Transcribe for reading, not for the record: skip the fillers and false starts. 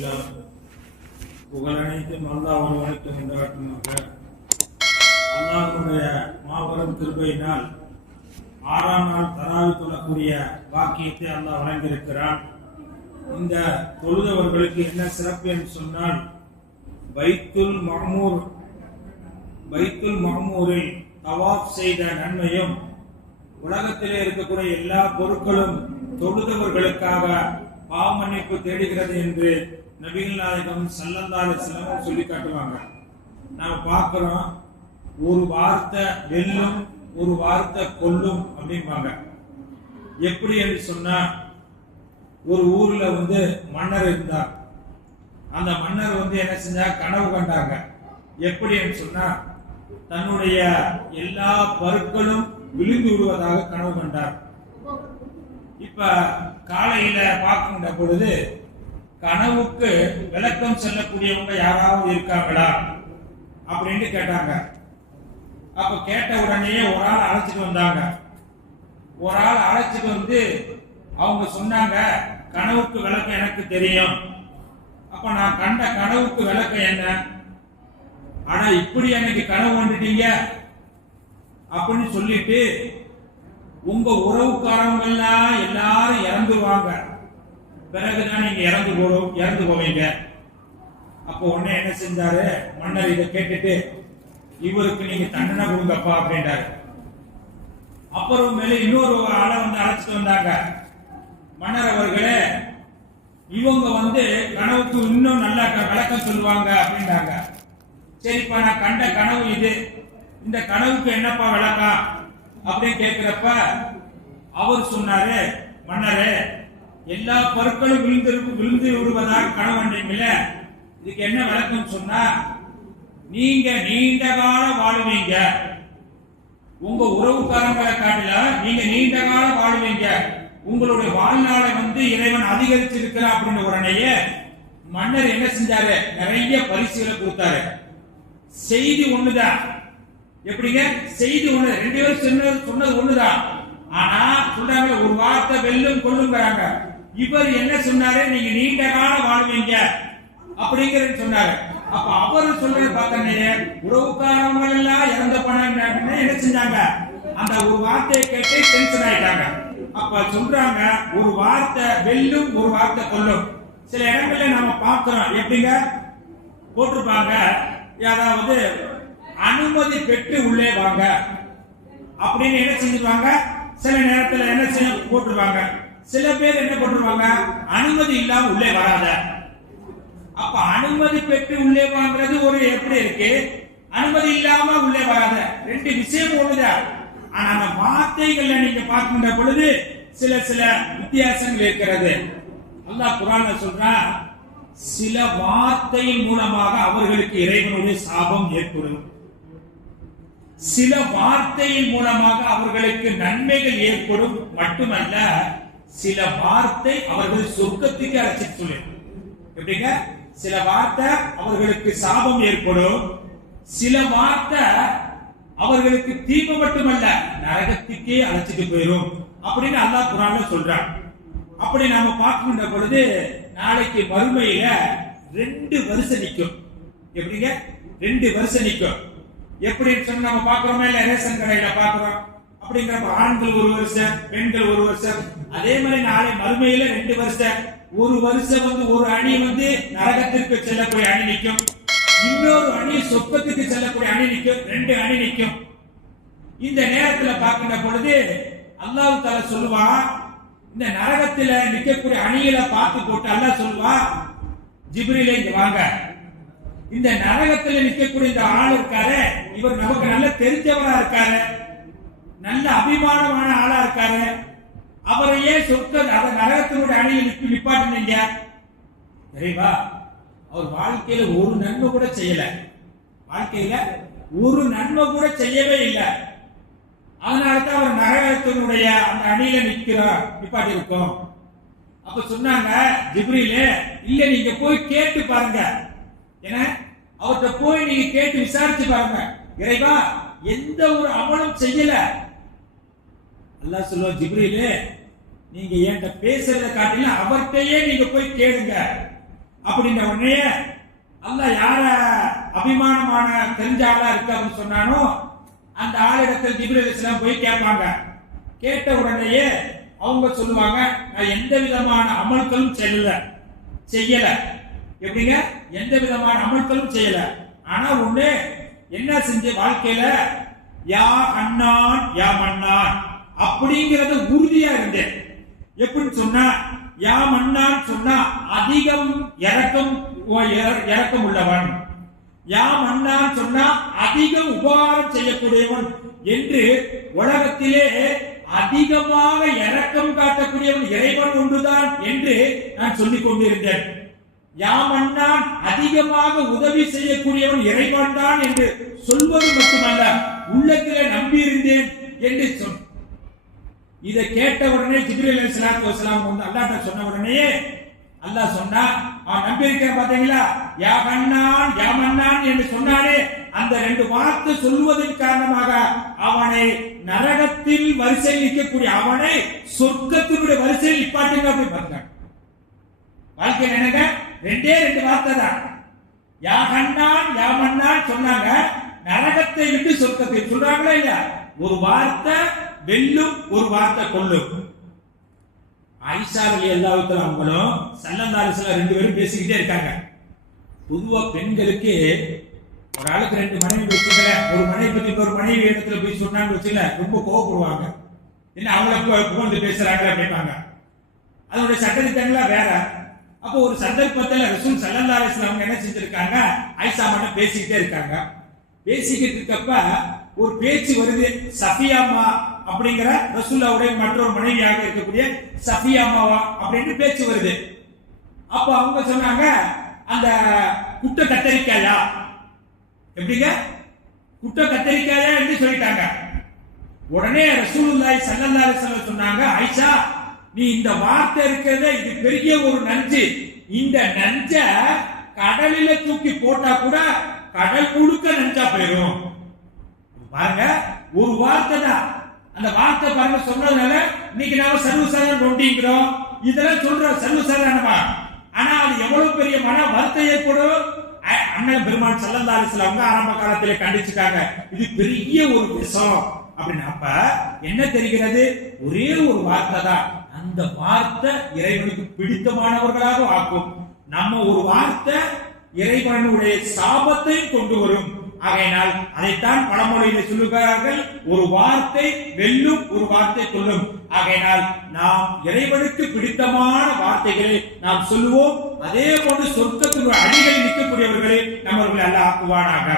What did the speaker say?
அல்ஹம்துலில்லாஹ். புகழனைத்தும் அல்லாஹ் ஒருவனுக்கு உண்டாட்டுமாக. அல்லாஹ்வுடைய மாபெரும் கிருபையினால் 6ஆம் நாள் தராவி தொழக்கூடிய வாக்கியத்தை அல்லாஹ் வழங்கியிருக்கிறான். இந்த தொழுதவர்களுக்கு என்ன சிறப்பு என்று சொன்னால், பைத்துல் மஅமூரில் தவாப் செய்த நன்மையும், உலகத்திலே இருக்கக்கூடிய எல்லா பொருட்களும் தொழுதவர்களுக்காக பாவமன்னிப்பு தேடுகிறது என்று நபிகள் நாயகம் ஸல்லல்லாஹு அலைஹி வஸல்லம் சொல்லி காட்டுவாங்க. நாம் பார்க்கிறோம், ஒரு வார்த்தை வெல்லும், ஒரு வார்த்தை கொல்லும் அப்படிம்பாங்க. எப்படி என்று சொன்னா, ஒரு ஊர்ல மன்னர் இருந்தார். அந்த மன்னர் என்ன செஞ்சா, கனவு கண்டாங்க. எப்படி என்று சொன்னா, தன்னுடைய எல்லா பருக்களும் விழுந்து விடுவதாக கனவு கண்டார். இப்ப காலையில பார்க்கின்ற பொழுது கனவுக்கு விளக்கம் சொல்லக்கூடியவங்க யாராவது இருக்காங்களா அப்படின்னு கேட்டாங்க. அப்ப கேட்ட உடனே ஒரு ஆள் அழைச்சிட்டு வந்தாங்க. ஒரு ஆள் அழைச்சிட்டு அவங்க சொன்னாங்க, கனவுக்கு விளக்கம் எனக்கு தெரியும். அப்ப நான் கண்ட கனவுக்கு விளக்கம் என்ன? ஆனா இப்படி எனக்கு கனவு வந்துட்டீங்க அப்படின்னு சொல்லிட்டு, உங்க உறவுக்காரங்க எல்லாம் எல்லாரும் இறந்துருவாங்க, பிறகுதான் நீங்க இறந்து போவீங்க. அப்போ உடனே என்ன செஞ்சாரு மன்னர், இதை கேட்டுட்டு, இவருக்கு நீங்க தண்டனை கொடுங்கப்பா அப்படின்றாரு. அப்புறம் மேல இன்னொரு ஆளை அழைச்சிட்டு வந்தாங்க. மன்னர் அவர்களே, இவங்க கனவுக்கு இன்னும் நல்லா விளக்கம் சொல்லுவாங்க அப்படின்றாங்க. சரிப்பா, நான் கண்ட கனவு இது, இந்த கனவுக்கு என்னப்பா விளக்கம் அப்படின்னு கேட்கிறப்ப அவர் சொன்னாரு, மன்னரே, எல்லா பொருட்களும் விழுந்து விடுவதாக கனவு கண்டீங்கல்ல, இதுக்கு என்ன விளக்கம் சொன்னா, நீங்க நீண்ட காலம் வாழுவீங்க, உங்க உறவுக்காரங்களை காட்டில நீங்க நீண்ட காலம் வாழுவீங்க, உங்களுடைய வாழ்நாளை இறைவன் அதிகரிச்சிருக்கிறார் அப்படின்னு உடனேயே மன்னர் என்ன செஞ்சாரு, நிறைய பரிசுகளை கொடுத்தாரு. செய்தி ஒண்ணுதான். எப்படிங்க? செய்தி ஒண்ணு, ரெண்டு பேரும் சொன்னது ஒண்ணுதான். ஆனா சொல்றாங்க, ஒரு வார்த்தை வெல்லும் கொள்ளுங்கிறாங்க. இவர் என்ன சொன்னாரு, நீங்க நீண்ட காலம் வாழ்வீங்க அப்படிங்கிறது சொன்னாரு. அப்ப அவர் சொல்றது பார்த்தனே, உறவுக்காரவங்க எல்லாம் இறந்த பணம் என்ன செஞ்சாங்க, அந்த ஒரு வார்த்தையை கேட்டு டென்ஷன் ஆயிட்டாங்க. அப்ப சொல்றாங்க, ஒரு வார்த்தை வெல்லும், ஒரு வார்த்தை கொல்லும். சில இடங்கள்ல நாம பார்க்கிறோம், எப்படிங்க போட்டிருப்பாங்க, அதாவது அனுமதி பெற்று உள்ளே வாங்க அப்படின்னு என்ன செஞ்சிருவாங்க. சில நேரத்துல என்ன செய்ய போட்டுருவாங்க. சில பேர் என்ன போட்டுருவாங்க, அனுமதி இல்லாம உள்ளே வராத. அப்ப அனுமதி பெற்று உள்ளே வாங்கிறது ஒரு எப்படி இருக்கு, அனுமதி இல்லாம உள்ளே வராத, ரெண்டு விஷயம் ஒண்ணுதான். ஆனா அந்த வார்த்தைகள்ல நீங்க பார்க்கின்ற பொழுது சில வித்தியாசங்கள் இருக்கிறது. அல்லாஹ் குர்ஆன்ல சொல்றான், சில வார்த்தையின் மூலமாக அவர்களுக்கு இறைவனுடைய சாபம் ஏற்படும், சில வார்த்தையின் மூலமாக அவர்களுக்கு நன்மைகள் ஏற்படும். மட்டுமல்ல, சில வார்த்தை அவர்கள் சொர்க்கத்துக்கு அழைச்சிட்டு சொல்லும். எப்படிங்க? சில வார்த்தை அவர்களுக்கு சாபம் ஏற்படும், சில வார்த்தை அவர்களுக்கு தீமை மட்டுமல்ல நரகத்துக்கே அழைச்சிட்டு போயிடும் அப்படின்னு அல்லாஹ் குர்ஆன்ல சொல்றான். அப்படி நாம பார்க்கின்ற பொழுது நாளைக்கு மறுமையில 2 வருஷம் நிக்கும். எப்படிங்க? 2 வருஷம் நிக்கும். எப்படி சொன்னா நம்ம பாக்குறோமே, இல்ல ரேஷன் கடையில பாக்குறோம். அப்படிங்கிறப்ப ஆண்கள் 1 வருஷம், பெண்கள் 1 வருஷம். அதே மாதிரி நாளை மறுமையில 2 வருஷம். ஒரு வருஷம் ஒரு அணி நரகத்திற்கு செல்லக்கூடிய அணி நிற்கும், இன்னொரு அணி சொர்க்கத்துக்கு செல்லக்கூடிய அணி நிற்கும், 2 அணி நிற்கும். இந்த நேரத்துல பார்க்கின்ற பொழுது அல்லாஹ் தஆலா சொல்லுவா, இந்த நரகத்துல நிற்கக்கூடிய அணிகளை பார்த்து போட்டு அல்லாஹ் சொல்லுவா, ஜிப்ரீலே இங்க வாங்க, இந்த நரகத்துல நிற்கக்கூடிய இந்த ஆள் இருக்காரு, இவர் நமக்கு நல்ல தெரிஞ்சவரா இருக்காரு, நல்ல அபிமானமான ஆளா இருக்காரு, அவரையே நரகத்தினுடைய அணியை நிப்பாட்டினீங்க. சரிவா, அவர் வாழ்க்கையில ஒரு நன்மை கூட செய்யல, வாழ்க்கையில ஒரு நன்மை கூட செய்யவே இல்லை. அதனாலதான் அவர் நரகத்தினுடைய அந்த அணியில நிப்பாட்டி இருக்கோம். அப்ப சொன்னாங்க ஜிப்ரீலே, இல்ல நீங்க போய் கேட்டு பாருங்க, ஏன்னா அவர்கிட்ட போய் நீங்க கேட்டு விசாரிச்சு பாருங்க, இறைவா எந்த ஒரு அமலும் செய்யல. அல்லாஹ் சொல்லுவா, ஜிப்ரீலே நீங்க என்கிட்ட பேசுறத காட்டிலும் அவர்கிட்டயே நீங்க போய் கேளுங்க, அப்படின்ற உடனே அல்லாஹ் யார அபிமானமான தெரிஞ்ச ஆளா இருக்கு அப்படின்னு சொன்னானோ அந்த ஆளிடத்தில் ஜிப்ரீல் அலைஹிஸ்ஸலாம் போய் கேட்பாங்க. கேட்ட உடனேயே அவங்க சொல்லுவாங்க, நான் எந்த விதமான அமல்களும் செய்யல. எப்படிங்க? எந்த விதமான அமல்களும் செய்யல. ஆனா ஒண்ணு என்ன செஞ்ச வாழ்க்கையில, யா அண்ணான் யா மன்னான் அப்படிங்கறது உறுதியா இருந்தேன். எப்படின்னு சொன்னா, யா மன்னான் சொன்னா அதிகம் இரக்கம் உள்ளவன், யா மன்னான் சொன்னா அதிகம் உபகாரம் செய்யக்கூடியவன் என்று உலகத்திலே அதிகமாக இரக்கம் காட்டக்கூடியவன் இறைவன் ஒன்றுதான் என்று நான் சொல்லிக் கொண்டிருந்தேன். யா மன்னான் அதிகமாக உதவி செய்யக்கூடியவன் இறைவன் தான் என்று சொல்வது மட்டுமல்ல, உள்ளத்திலே நம்பியிருந்தேன் என்று சொன்ன. இதை கேட்ட உடனே ஜிப்ரீல் அலைஹிஸ்ஸலாத்து வஸலாம் வந்து அல்லாஹ்ட்ட சொன்ன உடனே அல்லாஹ் சொன்னா, அவன் நம்பியிருக்கேன் பாத்தீங்களா, யா மன்னான் யா மன்னான் என்று சொன்னானே, அந்த ரெண்டு வார்த்தை சொல்வதன் காரணமாக அவனை நரகத்தில் வரிசையில் நிற்கக்கூடிய அவனை சொர்க்கத்தினுடைய வரிசையில் நிப்பாட்டுங்க அப்படி பார்த்தாங்க. வாழ்க்கையில் என்னங்க, ரெண்டே ரெண்டு வார்த்தை தான். யா மன்னான் யா மன்னான் சொன்னாங்க, நரகத்தை விட்டு சொர்க்கத்தை சொல்றாங்களா இல்ல? ஒரு வார்த்தை வெல்லும், ஒரு வார்த்தை கொல்லும். ஆயிஷா ரலியல்லாஹு தஆலா அவங்களும் ஸல்லல்லாஹு அலைஹி வஸல்லம் ரெண்டு பேரும் பேசிக்கிட்டே இருக்காங்க. பொதுவா பெண்களுக்கு ஒரு ஆளுக்கு ரெண்டு மனைவி வச்சுக்கல, ஒரு மனைவி பத்தி ஒரு மனைவி இடத்துல போய் சொன்னான்னு வச்சுல ரொம்ப கோவப்படுவாங்க. என்ன அவங்கள புகழ்ந்து பேசுறாங்க அப்படின்பாங்க. அதனுடைய சட்டத்திட்டங்களா வேற. அப்போ ஒரு சந்தர்ப்பத்தில் ரசூல் ஸல்லல்லாஹு அலைஹி வஸல்லம் என்ன செஞ்சிருக்காங்க, ஆயிஷா மட்டும் பேசிக்கிட்டே இருக்காங்க. பேசிக்கிட்டு இருக்கப்ப ஒரு பேச்சு வருது. சஃபியாமா அப்படிங்கிற ரசூலுல்லாஹ்வுடைய மற்றொரு மனைவியாக இருக்கக்கூடிய சஃபியாமாவா அப்படின்னு பேச்சு வருது. அப்ப அவங்க சொன்னாங்க, அந்த குட்ட கத்தரிக்காயா, எப்படிங்க குட்ட கத்தரிக்காயா என்று சொல்லிட்டாங்க. உடனே ரசூலுல்லாஹி ஸல்லல்லாஹு அலைஹி வஸல்லம் சொன்னாங்க, ஆயிஷா நீ இந்த வார்த்தை இருக்கிறத இது பெரிய ஒரு நஞ்சு, இந்த நஞ்ச கடலில தூக்கி போட்டா கூட கடல் முழுக்க நஞ்சா போயிடும். பாருங்க, ஒரு வார்த்தை தான். அந்த வார்த்தை பாருங்க சொன்னதுனால இன்னைக்கு நாம சர்வசாதாரண நொண்டிங்கிறோம், இதெல்லாம் சொல்றோம் சர்வசாதாரணமா. ஆனா அது எவ்வளவு பெரிய மன வருத்தம் ஏற்படும். அண்ணன் பெருமான் ஸல்லல்லாஹு அலைஹி வஸல்லம் ஆரம்ப காலத்திலே கண்டிச்சுட்டாங்க, இது பெரிய ஒரு விஷயம் அப்படின்னு. அப்ப என்ன தெரிகிறது, ஒரே ஒரு வார்த்தை தான். அந்த வார்த்தை இறைவனுக்கு பிடித்தமானவர்களாக ஆக்கும். நம்ம ஒரு வார்த்தை இறைவனுடைய சாபத்தை கொண்டு வரும். ஆகையினால் அதைத்தான் பழமொழியில சொல்லுகிறார்கள், ஒரு வார்த்தை வெல்லும், ஒரு வார்த்தை கொல்லும். ஆகையினால் நாம் இறைவனுக்கு பிடித்தமான வார்த்தைகளை நாம் சொல்லுவோம். அதே போன்று சொர்க்கத்தினுடைய அடிகளில் நிற்கக்கூடியவர்களை நம்மவர்களை அல்லாஹ் ஆக்குவானாக.